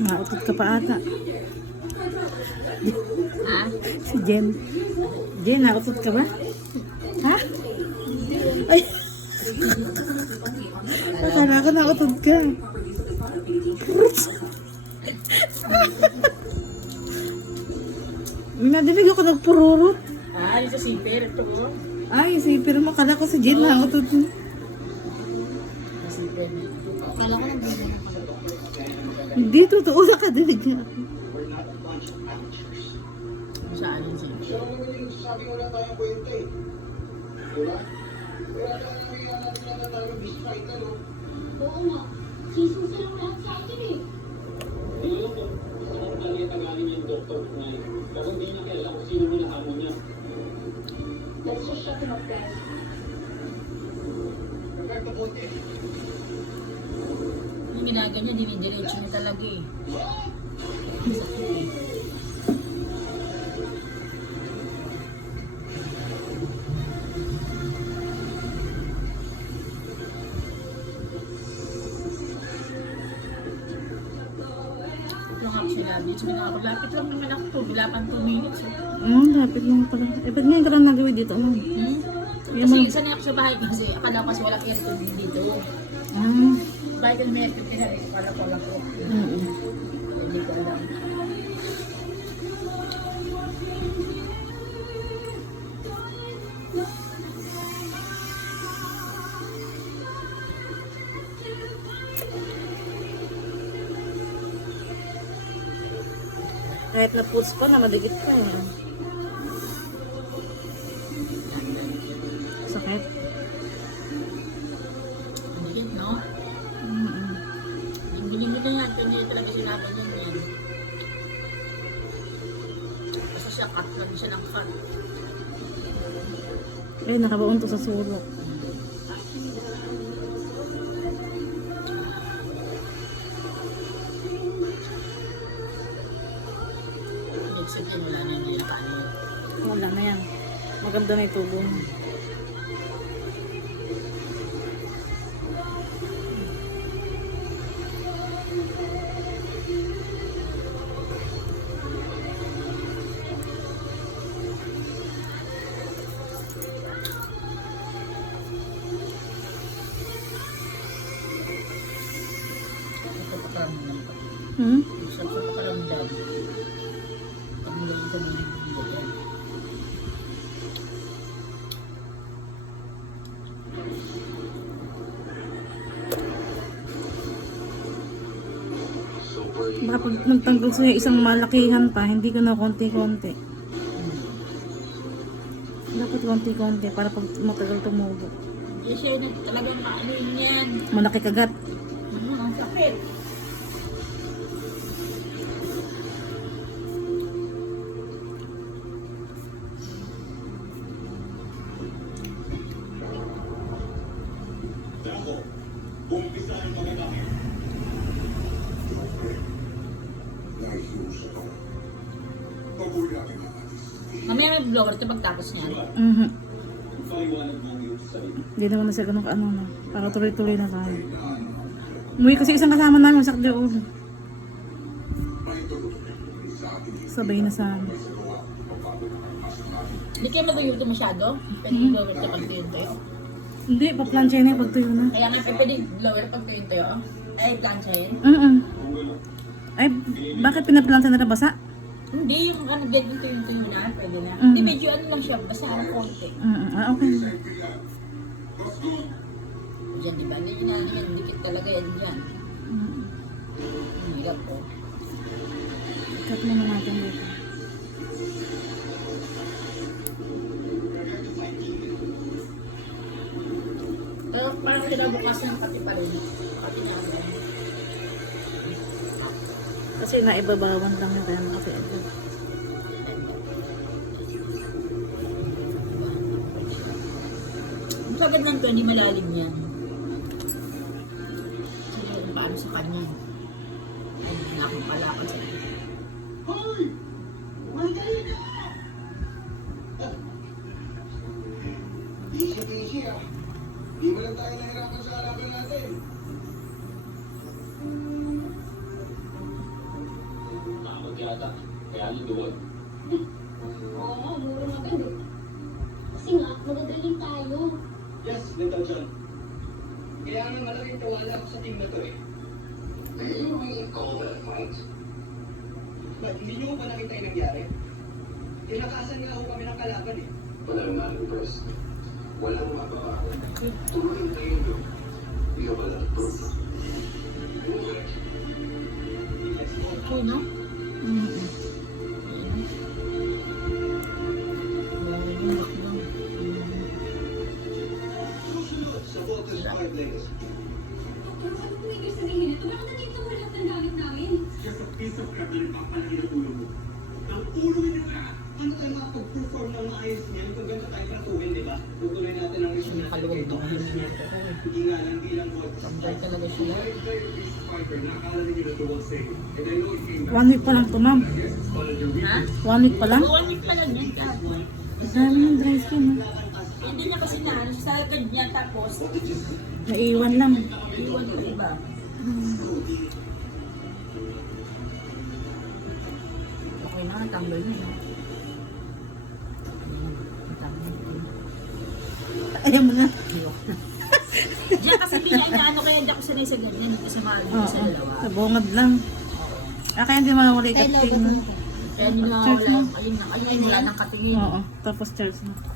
Nautot ka pa ata. Ha? Si Jen. Jen, nautot ka ba? Ha? Ay! Akala ka nautot ka. Nadinig ako nagpururot. Ah, yung sa siper. Ito ko. Ay, siper mo. Akala ko si Jen nautot mo. Sa siper. Kala ko nang bigyan ng Hindi, totoo nakadinig niya. saan yung siper. Oo nga. Sisusi lang lahat sa akin eh. Let's just shut him up, guys. Yung ginagawa niya, dinidiretso niya talaga eh. Yung action namin, sabi nga ako, lapit lang naman ako to, wala pang 2 minutes. Lapit lang pala. Eh, ba't ngayon ka lang nagawin dito, ma'am? Kasi sanay ako sa bahay kasi akala ko kasi wala aircon dito. Ah. Bahay ko na may aircon kasi akala ko lang ko. Hindi ko alam. Kahit na pulse pa na, madikit pa eh. Sakit. Ang dikit, no? Ang biling ko na yan, kaya hindi talaga sinabi niyan yan. Kasi siya cut lang siya ng cut. Eh, nakabaon to sa sulok. Sabihin, wala na yung nilakaano. Wala na yan. Maganda na itubo mo. Ito pakaramdam. Isa sa pakaramdam. Pag nilagay ko muna yung ganyan. Baka pag magtanggol sa'yo isang malakihan pa, hindi ko na konti-konti. Dapat konti-konti para pag matagal tumubo. Hindi siya na talagang paano yun yan. Malaki kagat. Ang sakit. Mamaya may blower ito pagtapos niyan. Hindi naman na siya ganun ka ano na. Para tuloy-tuloy na tayo. Umuwi kasi isang kasama namin, sakit yung ulo. Sabay na sa amin. Hindi kayo matuyog ito masyado? Pwede blower ito pag tuyo tayo. Hindi, pa-plancha na yung pagtuyo na. Kaya nga pwede blower pag tuyo tayo. Ay, plancha yun. Ay, bakit pinaplancha na basa? Hindi, yung ano, dead yung tuyo na, pwede na. Hindi, medyo ano lang siya, basta ng konti. Okay. Diyan, di ba? Hindi yun na yan, dikit talaga yan dyan. Hirap po. Cut muna natin dito. Pero parang kinabukas ng pati pa rin. Pati niya ano. Kasi naibabawan lang yung kaya nakatiid. Ang sagad lang ito, hindi malalim yan. Sige, kung paano sa kanya. Ay, nakong palakad sa kanya. Hoy! Madali ka! Easy, easy ah. Di ba lang tayo nahirapan sa laban natin? bata. Kaya luluwag. Oo nga, murong agad eh. Kasi nga, magagaling tayo. Yes, Little John. Kaya nga malaking tiwala ako sa team na to eh. Do you really call that a fight? Ba't hindi nyo ba nakita yung nangyari? Tinakasan nga ako kami ng kalaban eh. Walang ma-impress. Walang mababago. Tuloy na yun yun. We have a lot of proof. Okay, no? Mm-mm. Nalulunok lang. Susunod sa Voltes Hardlinks. Pero ano kung ibig sabihin ito? Bakit nandito mo lahat ng gamit namin? Just a piece of crap na nagpapalaki ng ulo mo. Ang ulo nyo ka! Ano tayo makapag-perform ng maayos niyan kung ganito tayo kratuhin, di ba? Tutuloy natin ang issue natin Kaluwag kay daw Dr. ang Smith. minuto ko eh. Hindi nga lang bilang Voltes. Tambay talaga sila. One week pa lang to, ma'am. Ha? 1 week pa lang? 1 week pa lang yan. Tapos. Ang dami ng dry skin, ha? Hindi niya kasi naano sa agad niya tapos Naiwan lang. iwan ko iba. Okay na, tambay na. Ayaw mo na. Diyan kasi pinaano kaya hindi ako sanay sa ganyan. Kasi mahal ko sa dalawa. Sa bungad lang. Kaya hindi mawala yung Kaya kating. nila wala. Ayun na, wala nang katingin. Oo, tapos charge na.